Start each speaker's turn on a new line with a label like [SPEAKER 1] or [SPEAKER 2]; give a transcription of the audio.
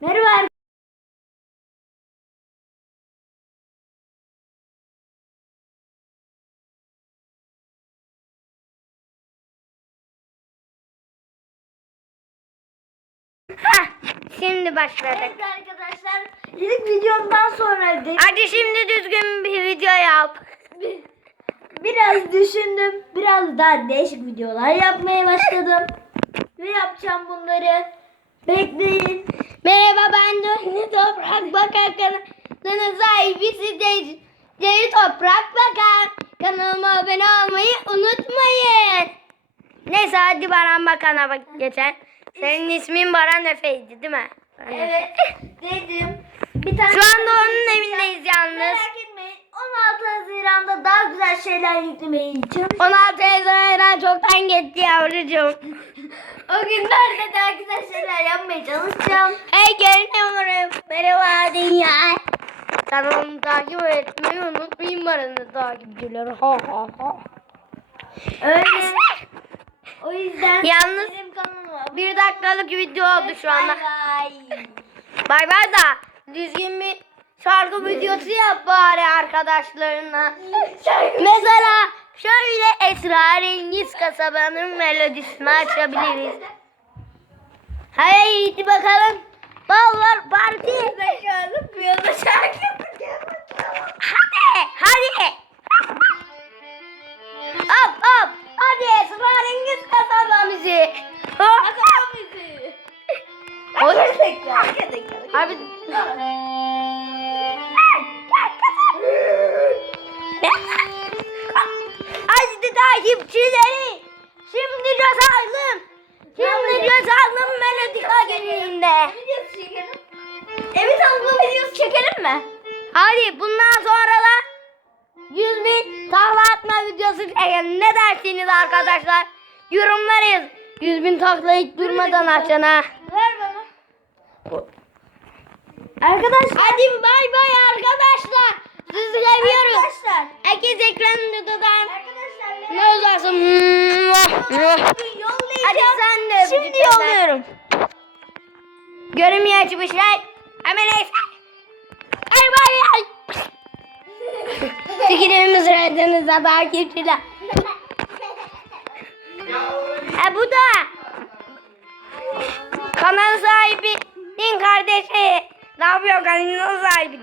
[SPEAKER 1] Merhaba.
[SPEAKER 2] Şimdi başladık.
[SPEAKER 1] Evet arkadaşlar ilk videomdan sonra de-
[SPEAKER 2] Hadi şimdi düzgün bir video yap.
[SPEAKER 1] bir- biraz düşündüm. Biraz daha değişik videolar yapmaya başladım. Ve yapacağım bunları. Bekleyin.
[SPEAKER 2] Merhaba ben Dönü Toprak Bakan kanalının sahibisi Ceyli Ceyli Toprak Bakan. Kanalıma abone olmayı unutmayın. Neyse hadi Baran Bakan'a bak geçen. Senin ismin Baran Efe'ydi değil mi?
[SPEAKER 1] Evet dedim. Bir tane
[SPEAKER 2] Şu anda onun evindeyiz yalnız.
[SPEAKER 1] Merak etmeyin. 16 Haziran'da daha güzel şeyler yüklemeyi çalışacağım.
[SPEAKER 2] 16 Haziran çoktan gitti yavrucuğum.
[SPEAKER 1] O günlerde daha güzel şeyler yapmaya çalışacağım.
[SPEAKER 2] Hey görünüyorum. Merhaba dünya. Kanalımı takip etmeyi unutmayın Baran'ı takipçileri. Ha ha ha.
[SPEAKER 1] Öyle. O yüzden
[SPEAKER 2] Yalnız
[SPEAKER 1] benim kanalıma
[SPEAKER 2] bir dakikalık video oldu şu anda.
[SPEAKER 1] Bay bay.
[SPEAKER 2] Bay bay da düzgün bir şarkı videosu yap bari arkadaşlarına. Mesela şöyle esrarengiz kasabanın melodisini açabiliriz. Haydi bakalım. Ballar parti. Hadi hadi. Hop hop. Hadi esrarengiz kasaba müziği.
[SPEAKER 1] O zekalı.
[SPEAKER 2] Abi. Takipçileri. Şimdi coşalım. Şimdi coşalım melodika gününde.
[SPEAKER 1] Evet abla videosu çekelim mi?
[SPEAKER 2] Hadi bundan sonra da 100 bin takla atma videosu çekelim. Ne dersiniz arkadaşlar? Yorumlara yaz. 100 bin takla hiç durmadan açana.
[SPEAKER 1] Ver bana. Arkadaşlar.
[SPEAKER 2] Hadi bay bay arkadaşlar. Sizi seviyoruz.
[SPEAKER 1] Arkadaşlar.
[SPEAKER 2] Herkes ekranını tutar.
[SPEAKER 1] Arkadaşlar.
[SPEAKER 2] Ne?
[SPEAKER 1] Yollayacağım.
[SPEAKER 2] Hadi sen de.
[SPEAKER 1] Şimdi yolluyorum.
[SPEAKER 2] Görünmüyor açmışlar. Hemen. Ay bay bay. Fikirlerimiz reddenizde takipçiler. Ha bu da kanal sahibi din kardeşi. Ne yapıyor kanalın sahibi?